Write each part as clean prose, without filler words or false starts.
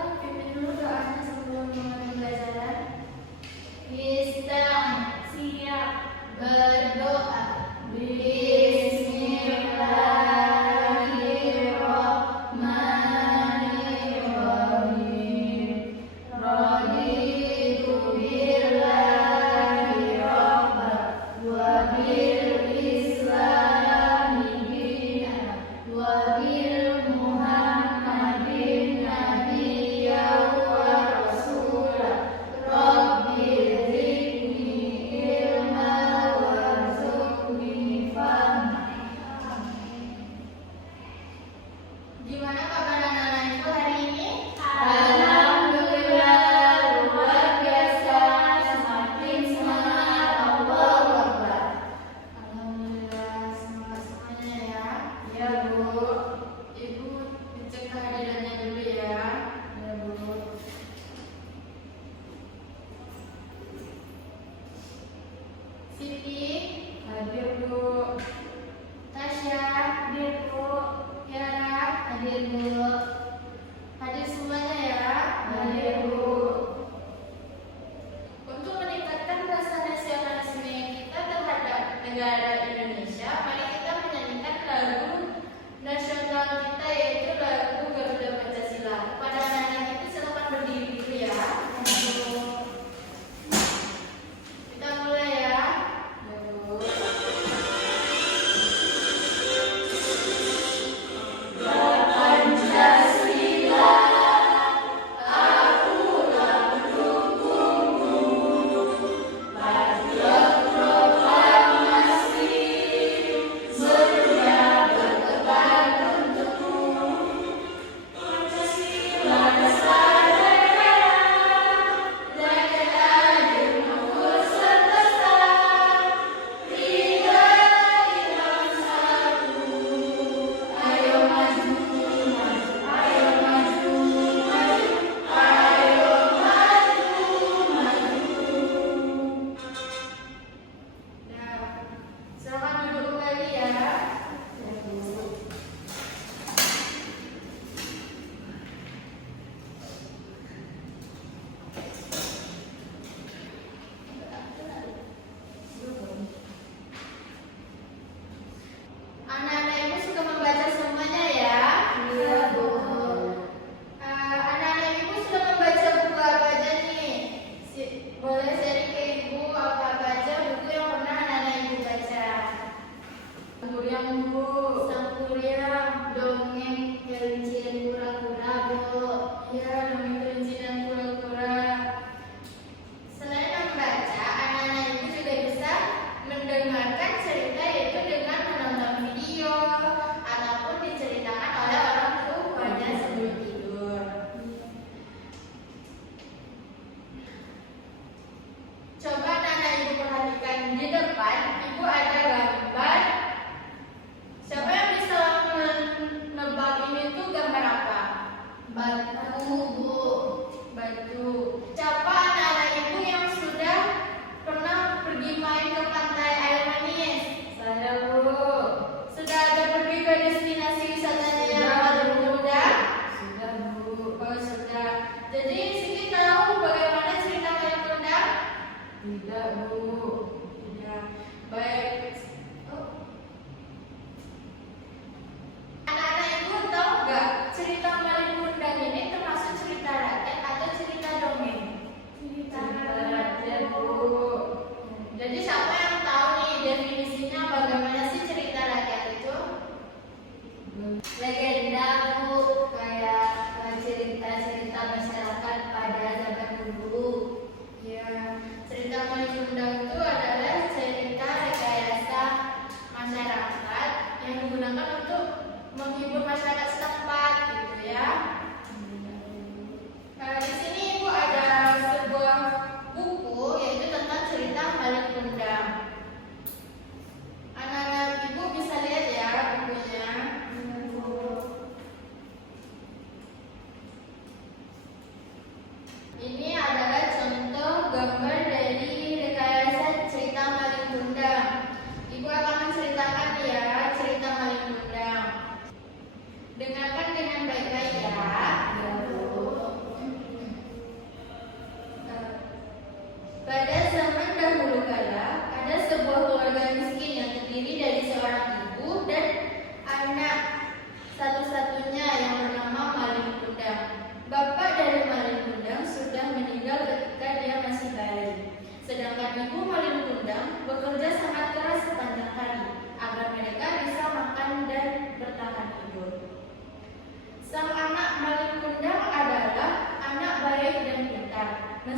pimpin dulu doanya sebelum memulai pembelajaran. Siap. Berdoa. Bismillahirrahmanirrahim. Raditu billahi rabba wa bil islami dina wa bil muhammadin nabiyya wa rasula. Rabbi zidni ilma warzuqni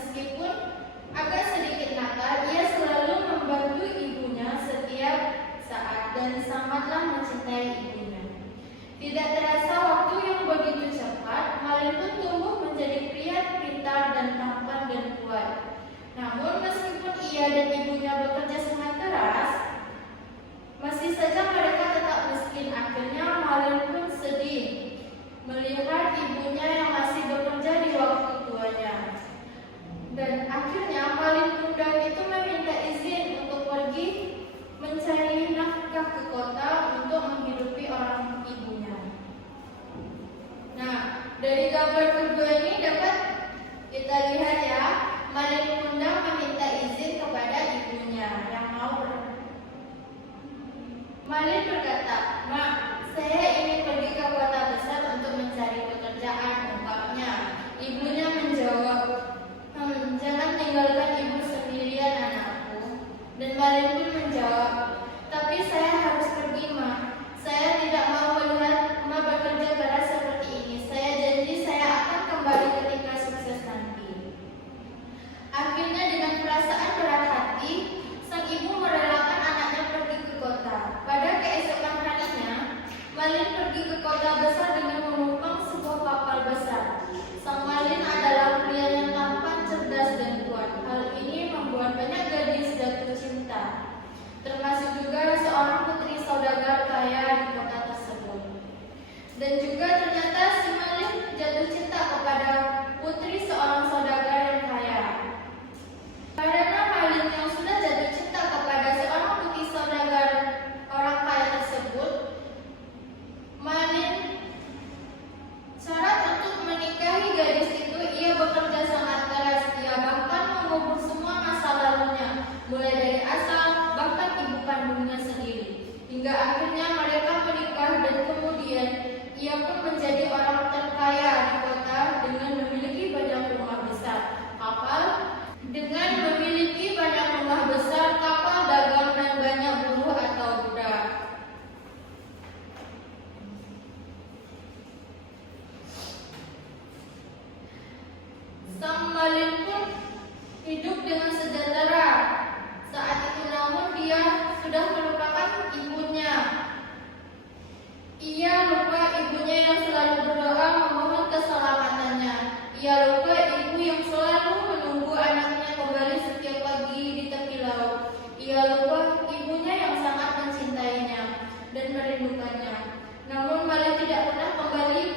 Meskipun agak sedikit nakal, ia selalu membantu ibunya setiap saat dan sangatlah mencintai ibunya. Tidak terasa waktu yang begitu cepat, Malin pun tumbuh menjadi pria pintar dan tampan dan kuat. Namun meskipun ia dan ibunya bekerja sangat keras, masih saja mereka tetap miskin. Akhirnya Malin pun sedih melihat ibunya yang masih bekerja di waktu tuanya. Dan akhirnya Malin Kundang itu meminta izin untuk pergi mencari nafkah ke kota untuk menghidupi orang ibunya. Nah, dari gambar kedua ini dapat kita lihat ya, Malin Kundang meminta izin kepada ibunya yang Malin berkata, "Mak, saya ingin pergi ke kota besar untuk mencari pekerjaan," ungkapnya. Ibunya menjawab, "Jangan tinggalkan ibu sendirian, anakku." Dan Malin pun menjawab, "Tapi saya harus pergi, Ma. Saya tidak mau melihat Ma bekerja keras seperti ini. Saya janji saya akan kembali ketika sukses nanti." Akhirnya dengan perasaan berat hati, sang ibu merelakan anaknya pergi ke kota. Pada keesokan harinya, Malin pergi ke kota besar dengan menumpang sebuah kapal besar. Sang Malin adalah pria yang tampan, cerdas, dan kuat. Hal ini membuat banyak gadis jatuh cinta, termasuk juga seorang putri saudagar kaya di kota tersebut. Dan juga ternyata si Malin jatuh cinta kepada putri seorang saudagar yang kaya. Karena Malin yang sudah jatuh cinta kepada seorang putri saudagar orang kaya tersebut, Malin syarat untuk menikahi gadis itu, ia bekerja sangat keras. Ia bahkan mengubur semua masa lalunya, mulai dari asal bahkan ibu kandungnya sendiri, hingga akhirnya mereka menikah. Dan kemudian ia pun menjadi orang terkaya di kota dengan memiliki banyak rumah besar, kapal dagang, dan banyak buruh atau budak. Sang Malin pun hidup dengan sejahtera saat itu, namun dia sudah melupakan ibunya. Ia lupa ibunya yang selalu berdoa memohon keselamatannya. Ia lupa ibu yang selalu menunggu anaknya kembali setiap pagi di tepi laut. Ia lupa ibunya yang sangat mencintainya dan merindukannya. Namun Malin tidak pernah kembali.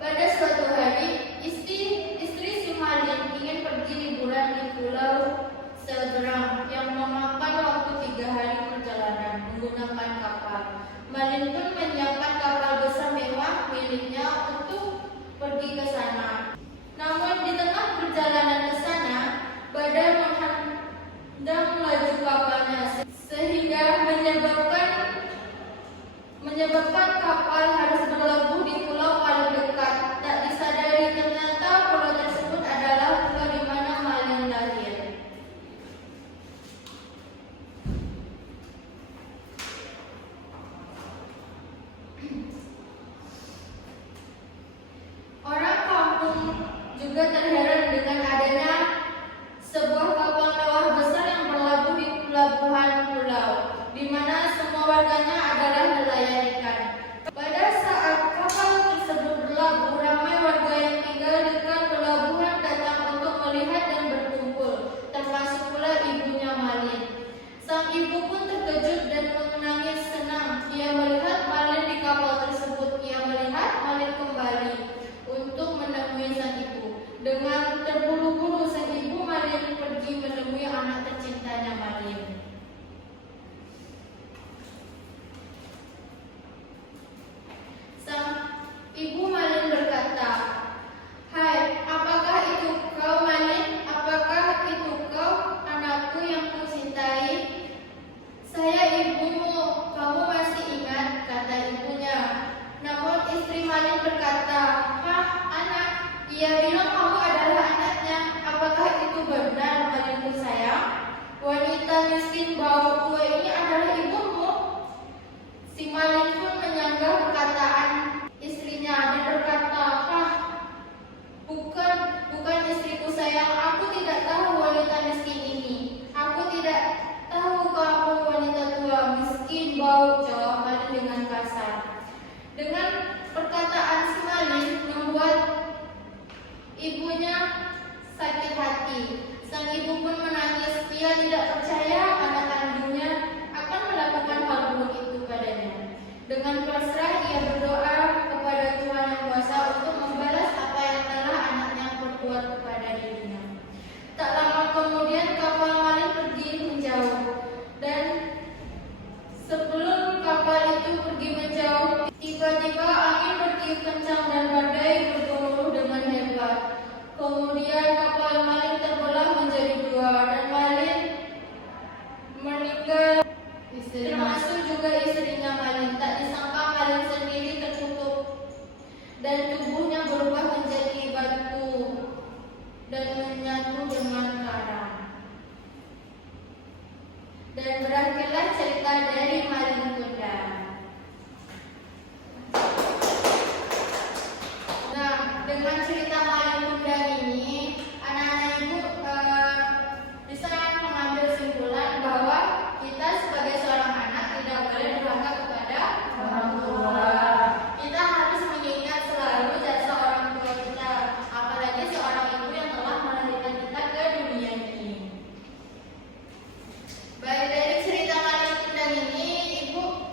Pada suatu hari, istri si Malin ingin pergi liburan di pulau Seberang yang memakan waktu 3 hari perjalanan menggunakan kapal. Malin pun menyiapkan kapal besar mewah miliknya untuk pergi ke sana. Namun di tengah perjalanan ke sana, badai menghantam laju kapalnya sehingga menyebabkan kapal harus berlabuh di pulau paling dekat. Tak disadari ternyata pulau tersebut adalah pulau di mana Malin lahir. Orang kampung juga terheran dengan adanya sebuah kapal mewah besar yang berlabuh di pelabuhan pulau, di mana semua warganya adalah nelayan ikan. Pada saat kapal tersebut berlabuh, ramai warga yang tinggal dekat pelabuhan datang untuk melihat dan berkumpul, termasuk pula ibunya Malin. Sang ibu pun terkejut dan menangis senang. Ia melihat Malin di kapal tersebut. Ia melihat Malin kembali untuk menemui sang ibu. Dengan terburu-buru sang ibu Malin pergi menemui anak tercintanya Malin. Sang ibu Malin berkata, "Hai, apakah itu kau, Malin? Apakah itu kau, anakku yang kucintai?" "Saya ibumu, kamu masih ingat?" kata ibunya. Namun istri Malin berkata, "Hah, anak? Ia bilang kamu adalah anaknya. Apakah itu benar, Malinku sayang? Wanita miskin bawa kue ini adalah ibumu?" Si Malin pun menyanggah perkataan istrinya dan berkata, "Hah, bukan istriku sayang. Dengan cerita Malin Kundang ini, anak-anak ibu bisa mengambil kesimpulan bahwa kita sebagai seorang anak tidak boleh durhaka kepada orang tua. Kita harus mengingat selalu jasa orang tua kita, apalagi seorang ibu yang telah melahirkan kita ke dunia ini. Baik, dari cerita Malin Kundang ini, ibu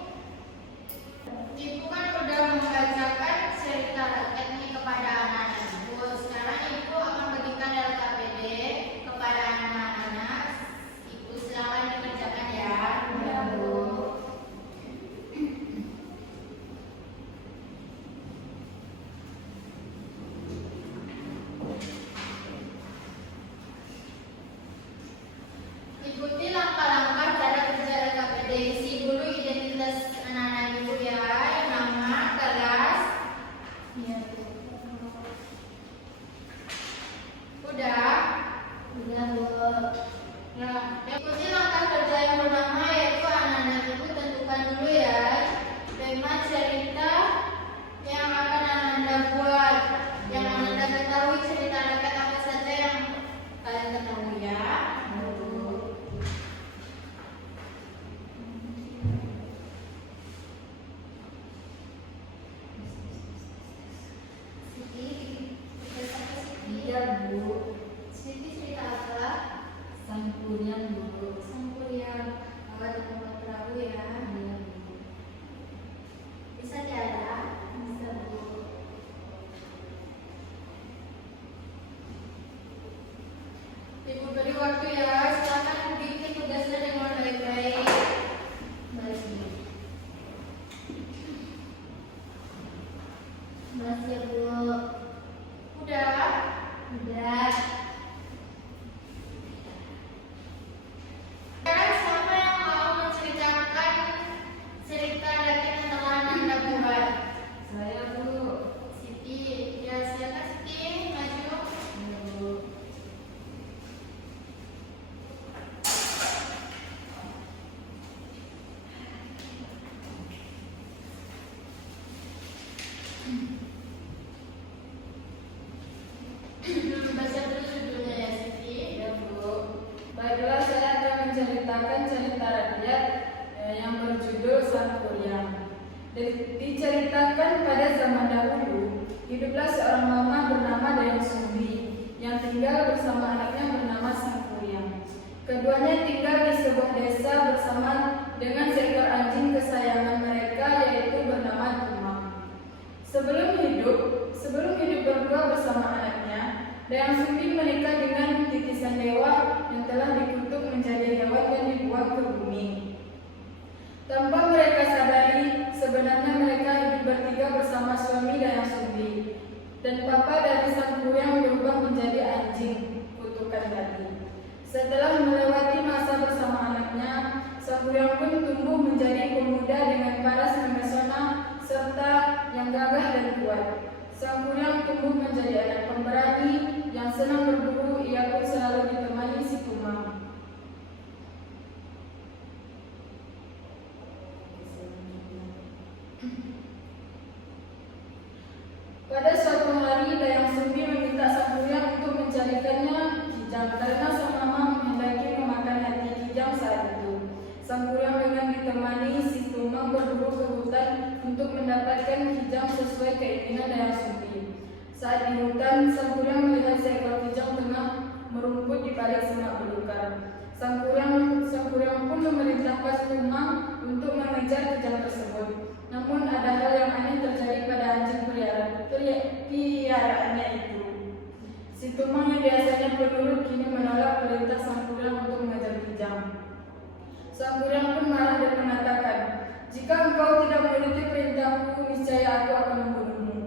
kan udah membacakan cerita rakyat ini kepada anak-anak ibu. Sekarang ibu akan bagikan LKPD kepada anak-anak. Ibu silakan dikerjakan ya. Ya, Bu. Ikuti langkah-langkah cara kerja LKPD. Isi dulu identitas anak-anak ibu ya. Nama, kelas. Iya, Bu. Udah? Udah, Bu. Nah, ikuti langkah kerja yang pertama, yaitu anak-anak ibu tentukan dulu ya tema cerita yang akan Anda buat. Yang Anda ketahui cerita rakyat apa saja yang kalian ketahui ya. Iya, Bu. Siti cerita apa? Sangkuriang, Bu. Sangkuriang. Awal di Pondok Perahu ya. Iya, Bu. Bisa diada? Bisa, Bu. Ibu beri waktu ya. Silakan bikin tugasnya dengan baik-baik. Baik, Bu. Makasih ya, Bu. Udah? Udah. Sekarang siapa yang mau menceritakan cerita rakyat yang telah Anda buat? Saya, Bu. Siti. Ya, silakan Siti. Maju. Iya, Bu. Baca dulu judulnya ya Siti. Iya, Bu. Baiklah, saya akan menceritakan cerita rakyat yang berjudul Sangkuriang. Diceritakan pada zaman dahulu, hiduplah seorang mama bernama Dayang Sumbi yang tinggal bersama anaknya bernama Sangkuriang. Keduanya tinggal di sebuah desa bersama dengan seekor anjing kesayangan mereka, yaitu bernama Tumang. Sebelum hidup berdua bersama anaknya, Dayang Sumbi menikah dengan titisan dewa yang telah dikutuk menjadi hewan dan dibuang ke bumi. Tanpa mereka sadari, sebenarnya mereka hidup bertiga bersama suami Dayang Sumbi. Dan papa dari Sangkuriang berubah menjadi anjing kutukan tadi. Setelah melewati masa bersama anaknya, Sangkuriang pun tumbuh menjadi pemuda dengan paras memesona serta yang gagah dan kuat. Sangkuriang tumbuh menjadi anak pemberani yang senang berburu. Ia pun selalu ditemani si Tumang. Pada suatu hari, Dayang Sumbi meminta Sangkuriang untuk mencarikannya kijang karena sang mama menghendaki memakan hati kijang saat itu. Sangkuriang dengan ditemani si Tumang berburu ke hutan untuk mendapatkan kijang sesuai keinginan Dayang Sumbi. Saat di hutan, Sangkuriang melihat seekor kijang tengah merumput di balik semak belukar. Sangkuriang pun memerintahkan Tumang untuk mengejar kijang tersebut. Namun ada hal yang aneh terjadi pada anjing peliharaannya itu. Si Tumang yang biasanya penurut kini menolak perintah Sangkuriang untuk mengejar kijang. Sangkuriang pun marah dan mengatakan, "Jika engkau tidak menuruti perintahku, niscaya aku akan membunuhmu."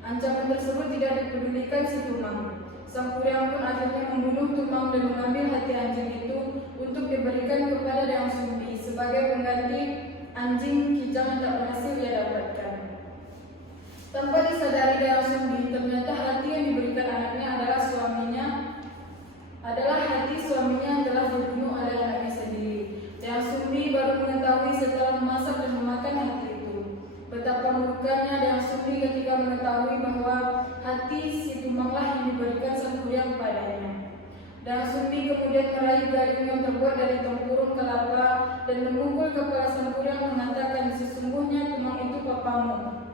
Ancaman tersebut tidak dipedulikan si Tumang. Sangkuriang pun akhirnya membunuh Tumang dan mengambil hati anjing itu untuk diberikan kepada Dayang Sumbi sebagai pengganti anjing kijang yang tak berhasil ia dapatkan. Tanpa disadari Dayang Sumbi, ternyata hati yang diberikan anaknya adalah hati suaminya yang telah dibunuh oleh anaknya sendiri. Dayang Sumbi baru mengetahui setelah memasak dan memakan hati itu. Betapa murkanya Dayang Sumbi ketika mengetahui bahwa hati si tumanglah yang diberikan Sang Kuryang padanya. Dayang Sumbi kemudian meraih gayung yang terbuat dari tempurung kelapa dan memukul kepala Sang Kuryang mengatakan, sesungguhnya tumang itu papamu.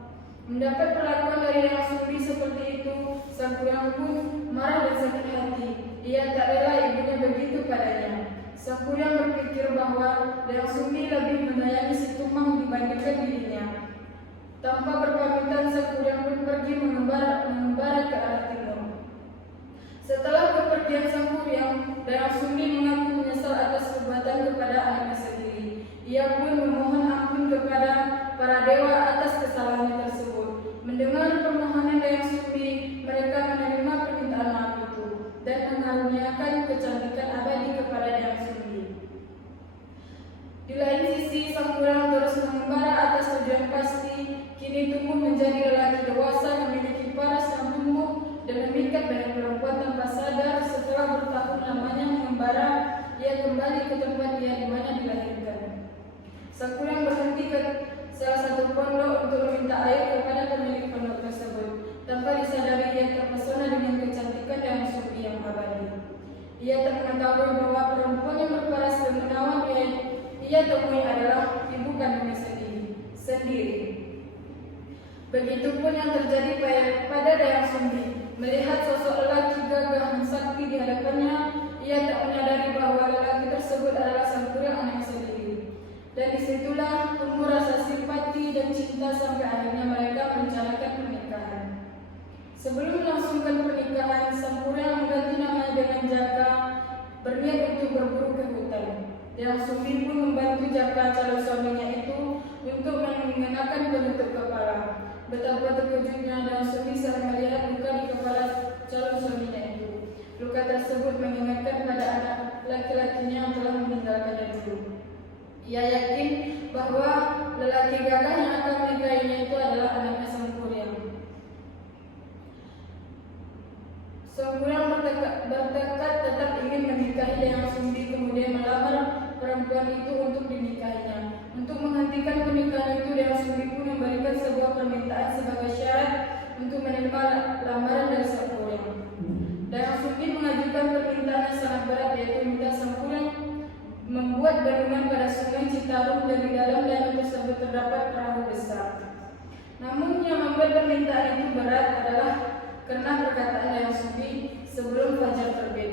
Mendapat perlakuan dari Dayang Sumbi seperti itu, Sang Kuryang pun marah dan sakit hati. Ia tak rela ibunya begitu padanya. Sang Kuryang berpikir bahwa Dayang Sumbi lebih menyayangi si tumang dibandingkan dirinya. Tanpa berpamitan, Sang Kuryang pun pergi mengembara ke arah timur. Setelah bepergian Sang Kuryang, Dayang Sumbi mengaku menyesal atas perbuatan kepada anaknya sendiri. Ia pun memohon ampun kepada para dewa atas kesalahannya tersebut. Mendengar permohonan Dayang Sumbi, mereka menerima permintaan maaf itu dan mengaruniakan kecantikan abadi kepada Dayang Sumbi. Di lain sisi, Sang Kuryang terus mengembara atas tujuan pasti, kini tumbuh menjadi lelaki dewasa, memiliki paras yang tumbuh dan memikat banyak perempuan tanpa sadar. Setelah bertahun lamanya mengembara, ia kembali ke tempat dia di mana dilahirkan. Sang Kuryang berhenti ke salah satu pondok untuk meminta air kepada pemilik pondok tersebut. Tanpa disadari, ia terpesona dengan kecantikan Dayang Sumbi yang abadi. Ia tak mengetahui bahwa perempuan yang berparas dan menawan ia temui adalah ibu kandungnya sendiri. Begitupun yang terjadi pada Dayang Sumbi. Melihat sosok lelaki gagah dan sakti di hadapannya, ia tak menyadari bahwa lelaki tersebut adalah Sang Kuryang anaknya sendiri. Dan disitulah tumbuh rasa simpati dan cinta sampai akhirnya mereka merencanakan pernikahan. Sebelum melangsungkan pernikahan, Sang Kuryang mengganti namanya dengan Jaka, berniat untuk berburu ke hutan. Dayang Sumbi pun membantu Jaka, calon suaminya itu, untuk mengenakan penutup kepala. Betapa terkejutnya Dayang Sumbi saat melihat luka di kepala calon suaminya itu. Luka tersebut mengingatkan pada anak laki-lakinya yang telah meninggalkannya dulu. Ia yakin bahwa lelaki gagah yang akan menikahinya itu adalah anaknya Sang Kuryang. Sang Kuryang bertekad tetap ingin menikahi Dayang Sumbi, kemudian melamar perempuan itu untuk dinikahinya. Untuk menghentikan pernikahan itu, Dayang Sumbi pun memberikan sebuah permintaan sebagai syarat untuk menerima lamaran dari Sang Kuryang. Dayang Sumbi mengajukan permintaan yang sangat berat, yaitu minta Sang Kuryang membuat bendungan pada sungai Citarum dan di dalam danau tersebut terdapat perahu besar. Namun yang membuat permintaan itu berat adalah karena perkataan Dayang Sumbi sebelum fajar terbit.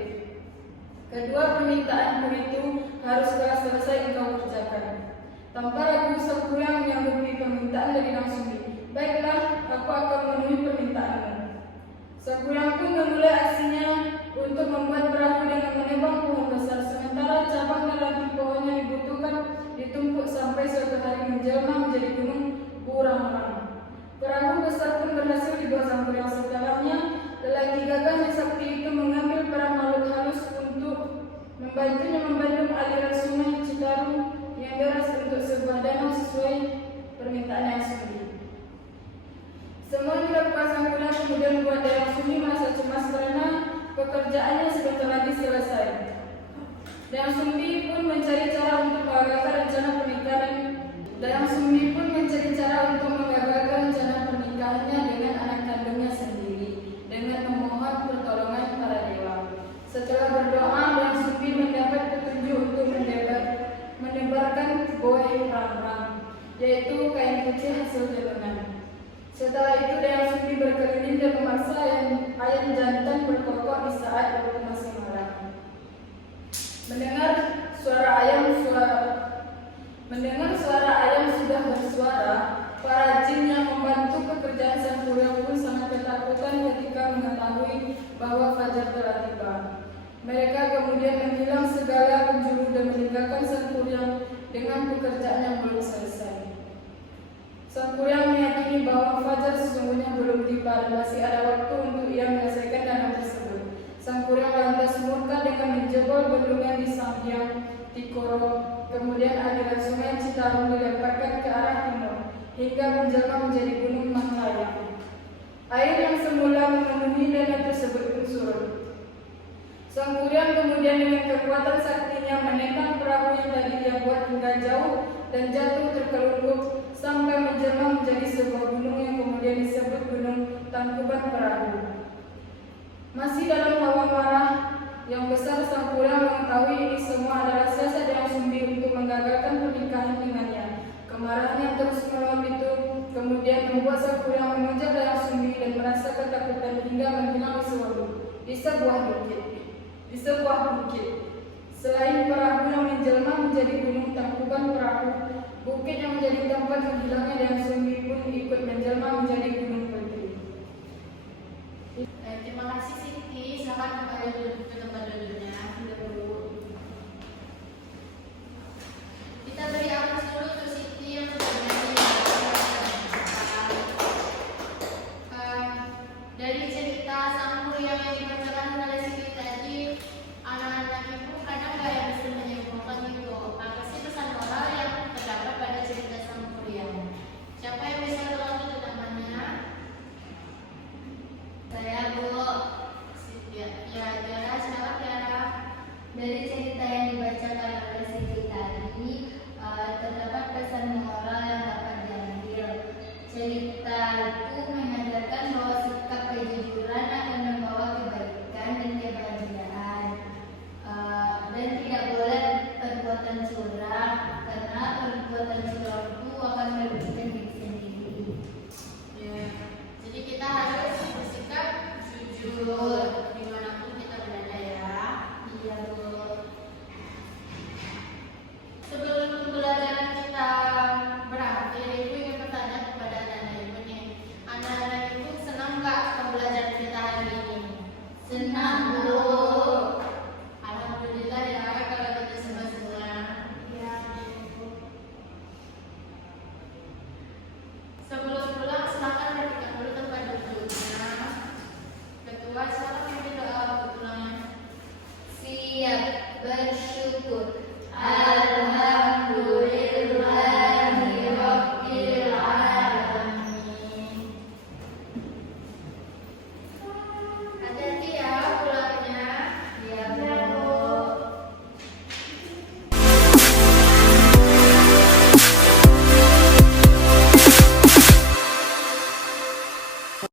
Kedua permintaanmu itu harus selesai engkau kerjakan. Tanpa ragu, Sang Kuryang menyanggupi permintaan dari Dayang Sumbi. Baiklah, aku akan memenuhi permintaanmu. Sang Kuryang pun memulai aksinya untuk membuat perahu dengan menebang pohon besar. Sementara cabang dan ranting pohonnya dibutuhkan ditumpuk sampai suatu hari menjelma menjadi gunung Burangrang. Perahu besar pun berhasil dibuat Sang Kuryang. Setelahnya, lelaki gagah yang sakti itu mengambil perang makhluk halus untuk membantunya membendung aliran sungai Citarum yang deras untuk sebuah danau sesuai permintaan Dayang Sumbi. Semua dilakukan Sang Kuryang kemudian membuat Dayang Sumbi merasa cemas karena pekerjaannya sebentar lagi selesai. Dayang Sumbi pun mencari cara untuk mengagalkan rencana pernikahannya dengan anak kandungnya sendiri dengan memohon pertolongan para dewa. Setelah berdoa, Dayang Sumbi mendapat petunjuk untuk menebarkan boy rang-rang, yaitu kain putih hasil tenungan. Setelah itu Dayang Sumbi berkeliling dan memaksa ayam jantan berkokok di saat waktu masih malam. Mendengar suara ayam sudah bersuara, para jin yang membantu pekerjaan Sang Kuryang pun sangat ketakutan ketika mengetahui bahwa fajar telah tiba. Mereka kemudian menghilang segala penjuru dan meninggalkan Sang Kuryang dengan pekerjaan yang belum selesai. Sang Kuryang meyakini bahwa fajar sesungguhnya belum tiba dan masih ada waktu untuk ia menyelesaikan danau tersebut. Sang Kuryang lantas murka dengan menjebol bendungan di Samgyang Tikoro. Kemudian aliran sungai Citarum dilemparkan ke arah timur hingga menjelma menjadi gunung Mahlayang. Air yang semula memenuhi danau tersebut pun surut. Sang Kuryang kemudian dengan kekuatan saktinya menendang perahu yang tadi dia buat hingga jauh dan jatuh terkelungkup sampai menjelma menjadi sebuah gunung yang kemudian disebut Gunung Tangkuban Perahu. yang besar sang pura mengetahui ini semua adalah siasat yang sumbi untuk menggagalkan pernikahan dengannya. Kemarahan yang terus meluap itu kemudian membuat sang pura mengejar yang sumbi dan merasa ketakutan hingga menghilang di sebuah bukit. Selain perahu yang menjelma menjadi gunung tangkuban perahu, bukit yang menjadi tempat hilangnya Dayang Sumbi pun ikut menjelma menjadi